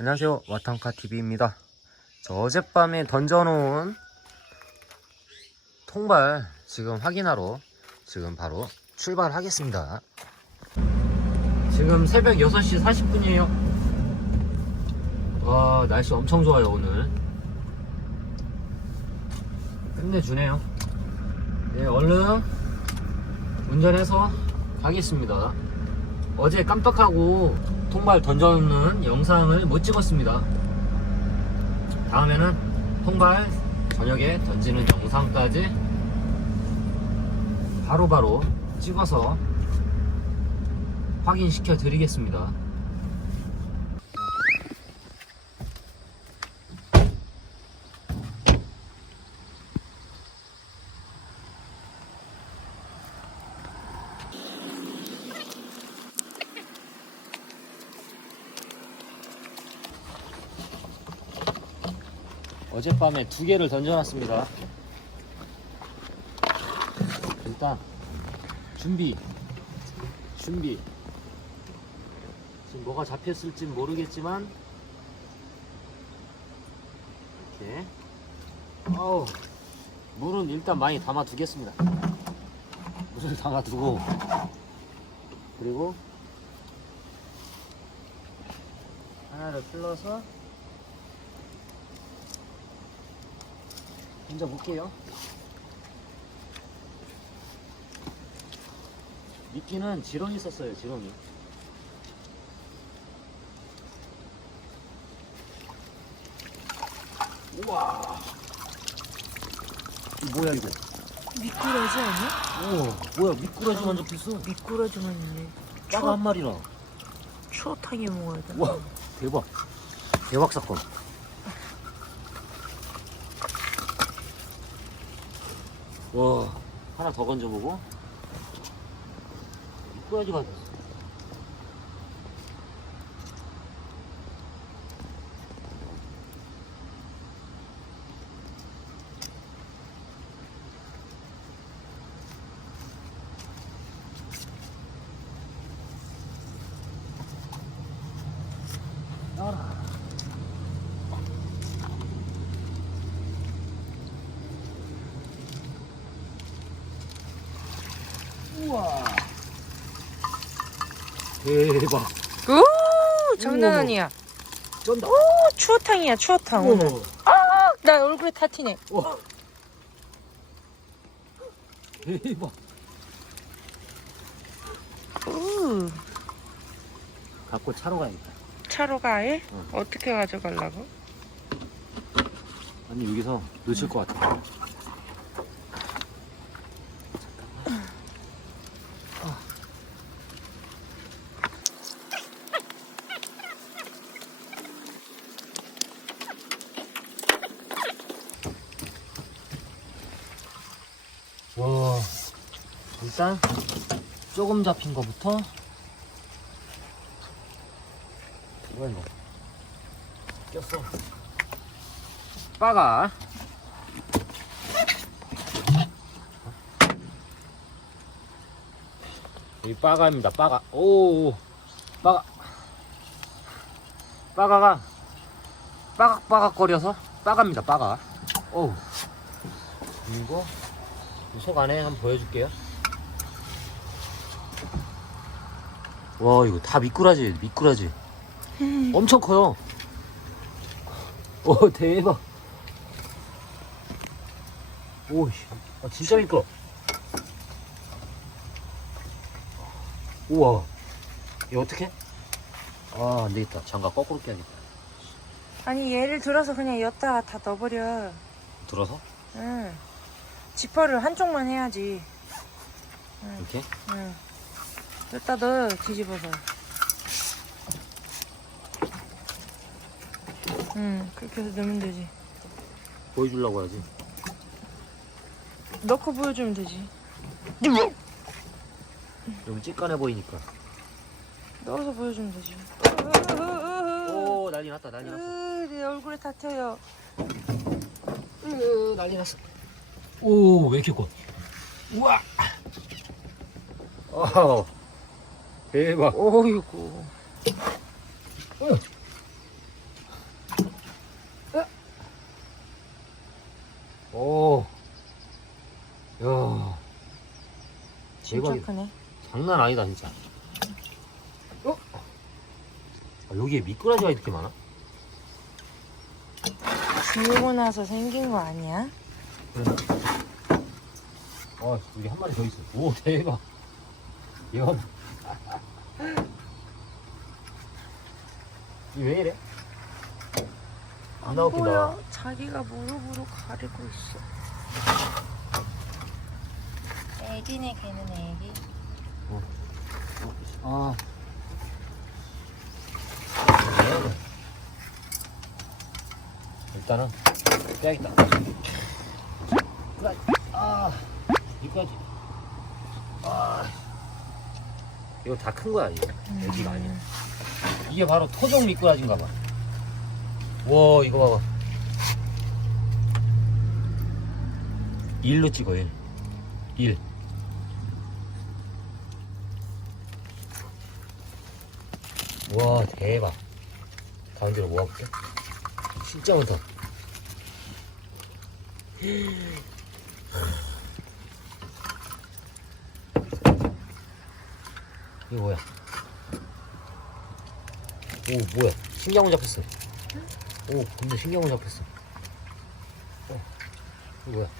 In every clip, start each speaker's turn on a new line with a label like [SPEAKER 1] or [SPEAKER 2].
[SPEAKER 1] 안녕하세요. 와탕카TV입니다. 저 어젯밤에 던져놓은 통발 지금 확인하러 지금 바로 출발하겠습니다. 지금 새벽 6시 40분이에요. 와 날씨 엄청 좋아요 오늘. 끝내주네요. 네 얼른 운전해서 가겠습니다 어제 깜빡하고 통발 던져놓는 영상을 못 찍었습니다. 다음에는 통발 저녁에 던지는 영상까지 바로바로 찍어서 확인시켜 드리겠습니다. 어젯밤에 두 개를 던져놨습니다. 일단 준비, 준비. 지금 뭐가 잡혔을지 모르겠지만 이렇게. 어우, 물은 일단 많이 담아 두겠습니다. 물을 담아 두고 그리고 하나를 풀러서 먼저 볼게요. 미끼는 지렁이 썼어요, 지렁이. 우와. 이 뭐야 이거?
[SPEAKER 2] 미꾸라지 아니야?
[SPEAKER 1] 오, 뭐야 미꾸라지만 잡혔어?
[SPEAKER 2] 미꾸라지만 있네.
[SPEAKER 1] 짜가 한 마리나.
[SPEAKER 2] 추어탕에 먹어야 돼.
[SPEAKER 1] 와, 대박. 대박 사건. 와, 하나 더 건져보고. 미꾸라지가 됐어. 대박.
[SPEAKER 2] 오, 장난. 아니야.
[SPEAKER 1] 쩐다.
[SPEAKER 2] 오, 추어탕이야, 추어탕 오늘.
[SPEAKER 1] 우와.
[SPEAKER 2] 나 얼굴에 다 튀네.
[SPEAKER 1] 우와. 대박.
[SPEAKER 2] 우,
[SPEAKER 1] 갖고 차로 가야겠다.
[SPEAKER 2] 차로 가해?
[SPEAKER 1] 응.
[SPEAKER 2] 어떻게 가져가려고?
[SPEAKER 1] 아니 여기서 놓칠 것 같아. 일단 조금 잡힌 거부터. 뭐야 이거? 꼈어. 빠가. 이 빠가입니다 빠가. 오 빠가. 빠가가 빠각빠각거려서 빠가입니다 빠가. 오. 그리고 이속 안에 한번 보여줄게요 와 이거 다 미꾸라지 미꾸라지. 엄청 커요. 오 대박. 오씨. 아, 진짜 미끄러. 우와. 이거 어떻게 아 안되겠다. 장갑 거꾸로 껴야겠다.
[SPEAKER 2] 아니, 얘를 들어서 그냥 엿다가 다 넣어버려.
[SPEAKER 1] 들어서?
[SPEAKER 2] 응. 지퍼를 한쪽만 해야지.
[SPEAKER 1] 이렇게?
[SPEAKER 2] 응. 엿다 넣어, 뒤집어서. 응, 그렇게 해서 넣으면 되지.
[SPEAKER 1] 보여주려고 해야지
[SPEAKER 2] 넣고 보여주면 되지.
[SPEAKER 1] 너무 찌깐해 보이니까
[SPEAKER 2] 넣어서 보여주면 되지.
[SPEAKER 1] 오 난리 났다 난리 났어
[SPEAKER 2] 으, 내 얼굴에 다 튀어요.
[SPEAKER 1] 으, 난리 났어 오 왜 이렇게 커 우와 아 대박.
[SPEAKER 2] 어이구.
[SPEAKER 1] 오. 야. 진짜
[SPEAKER 2] 크네.
[SPEAKER 1] 장난 아니다 진짜. 어? 아, 여기에 미꾸라지가 이렇게 많아?
[SPEAKER 2] 지우고 나서 생긴 거 아니야?
[SPEAKER 1] 아 여기 한 마리 더 있어. 오 대박. 얘가 이왜 이래? 안 나오긴다.
[SPEAKER 2] 보여. 자기가 무릎으로 가리고 있어. 애기네 걔는 애기.
[SPEAKER 1] 아. 일단은 빼야겠다. 아, 여기까지. 아, 이거 다큰 거야 이거. 애기가 아니야. 이게 바로 토종 미꾸라지인가 봐. 와, 이거 봐봐. 일로 찍어 일. 일. 와 대박 가운데로 모아볼게 진짜 많다 이거 뭐야 오 뭐야 신경을 잡혔어 오 근데 신경을 잡혔어 어 이거 뭐야 어,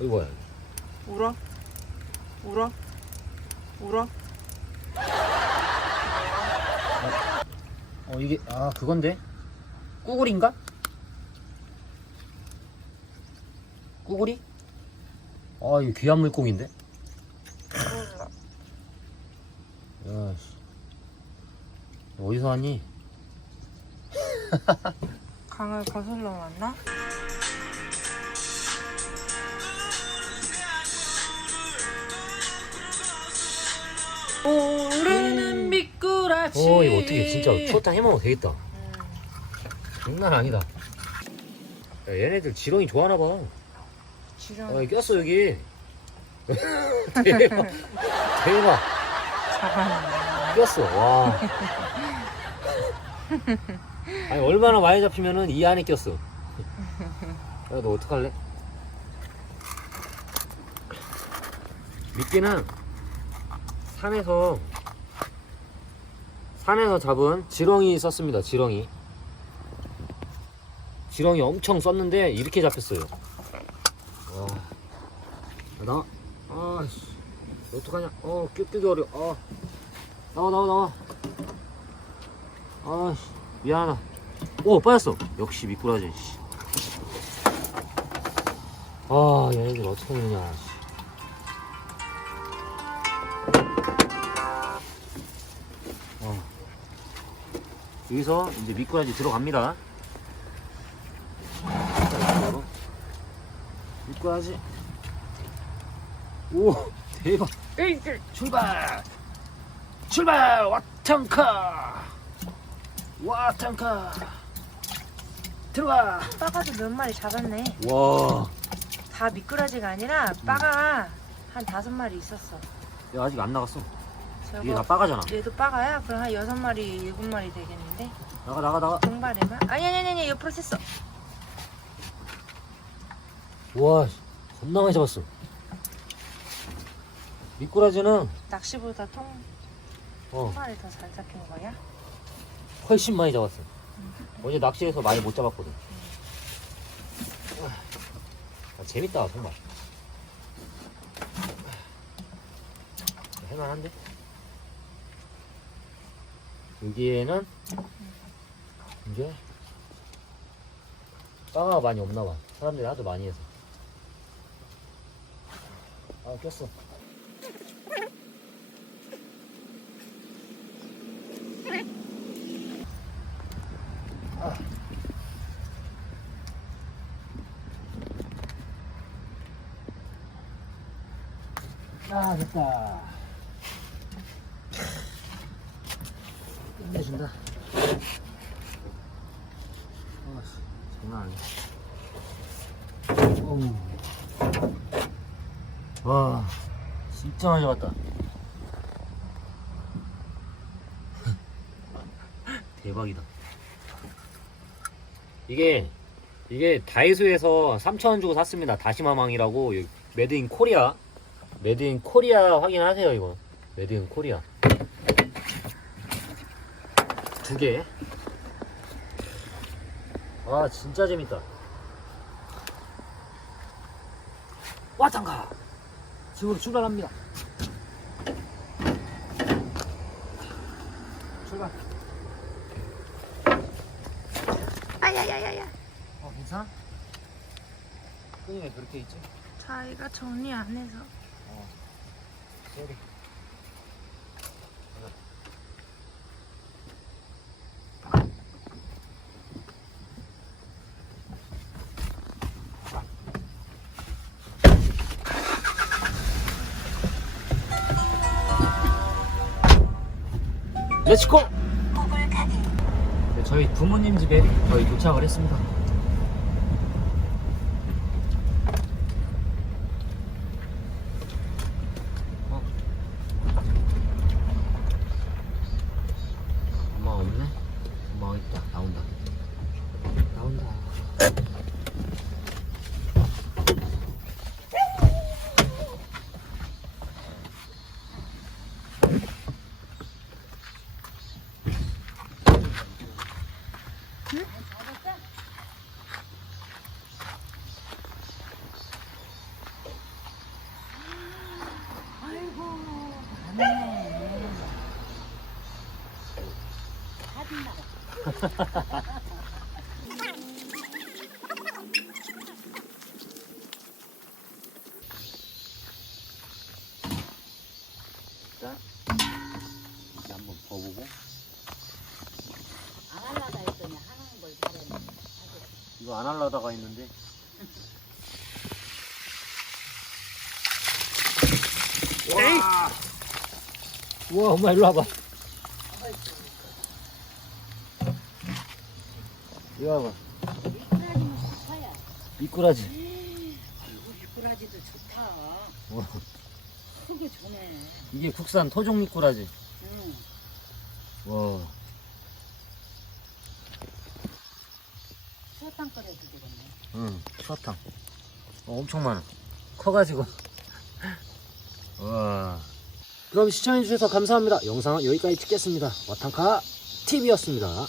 [SPEAKER 1] 이거 뭐야
[SPEAKER 2] 울어? 울어? 울어?
[SPEAKER 1] 어 이게 아 그건데 꾸구리인가? 꾸구리? 아 이거 귀한 물고기인데?
[SPEAKER 2] 몰라.
[SPEAKER 1] 야씨 어디서 왔니?
[SPEAKER 2] 강을 거슬러 왔나? 오르는 미꾸라지.
[SPEAKER 1] 어 이거 어떻게 진짜 추어탕 해먹어도 되겠다.
[SPEAKER 2] 음,
[SPEAKER 1] 장난 아니다. 야, 얘네들 지렁이 좋아하나 봐.
[SPEAKER 2] 지렁이.
[SPEAKER 1] 아, 꼈어 여기? 대박. 대박. 꼈어. 와. 아니 얼마나 많이 잡히면은 이 안에 꼈어. 야 너 어떡할래? 미끼는 산에서 산에서 잡은 지렁이 썼습니다 지렁이. 지렁이 엄청 썼는데 이렇게 잡혔어요 와 나와 아씨 어떡하냐 어 껴끼기 어려 어 나와 나와 나와 아씨 미안하다 오 빠졌어 역시 미꾸라지 씨. 아 얘네들 어떻게 씨. 어. 여기서 이제 미꾸라지 들어갑니다. 미꾸라지 오 대박
[SPEAKER 2] 에이들.
[SPEAKER 1] 출발! 출발! 와탕카! 와탕카! 들어가!
[SPEAKER 2] 빠가도 몇 마리 잡았네.
[SPEAKER 1] 와,
[SPEAKER 2] 다 미꾸라지가 아니라 빠가 한 다섯 마리 있었어.
[SPEAKER 1] 야, 아직 안 나갔어. 이게 다
[SPEAKER 2] 저거
[SPEAKER 1] 빠가잖아.
[SPEAKER 2] 얘도 빠가야? 그럼 한 여섯 마리, 일곱 마리 되겠는데?
[SPEAKER 1] 나가, 나가, 나가.
[SPEAKER 2] 동발해봐. 아니 아니 아니 아니 옆으로 셌어.
[SPEAKER 1] 와, 겁나 많이 잡았어. 미꾸라지는,
[SPEAKER 2] 낚시보다 통,
[SPEAKER 1] 어,
[SPEAKER 2] 통발이 더 잘 잡힌 거야?
[SPEAKER 1] 훨씬 많이 잡았어. 어제 낚시해서 많이 못 잡았거든. 아, 재밌다, 정말. 할만한데? 여기에는 이제 빠가 많이 없나 봐. 사람들이 하도 많이 해서. 아, 꼈어. 아, 됐다. 끝내준다. 아, 장난 아니야. 어우. 와, 진짜 많이 잡았다. 대박이다. 이게 이게 다이소에서 3,000원 주고 샀습니다. 다시마망이라고 메드 인 코리아 메드 인 코리아 확인하세요 이거 메드 인 코리아 두 개 아 진짜 재밌다 와tan가 집으로 출발합니다 출발
[SPEAKER 2] 아야야야야.
[SPEAKER 1] 어 괜찮아? 끈이 왜 그렇게 있지?
[SPEAKER 2] 자기가 정리 안 해서.
[SPEAKER 1] 어 쏘리 렛츠고! 네, 저희 부모님 집에 거의 도착을 했습니다. 어? 엄마 없네? 엄마 있다. 나온다. 나온다. 자, 이렇게 한번 버보고
[SPEAKER 3] 안 하려다 했더니 하는 걸 잘했네.
[SPEAKER 1] 이거 안 하려다가 했는데 와! 우와 엄마 일로 와봐 이리 와 봐
[SPEAKER 3] 미꾸라지는 좋다야.
[SPEAKER 1] 미꾸라지
[SPEAKER 3] 미꾸라지도 좋다.
[SPEAKER 1] 와,
[SPEAKER 3] 크게 좋네.
[SPEAKER 1] 이게 국산 토종 미꾸라지
[SPEAKER 3] 응.
[SPEAKER 1] 와
[SPEAKER 3] 수어탕 끓여도 되겠네.
[SPEAKER 1] 응, 추어탕. 어, 엄청 많아. 커가지고. 와. 그럼 시청해주셔서 감사합니다. 영상은 여기까지 찍겠습니다. 와탕카 TV였습니다.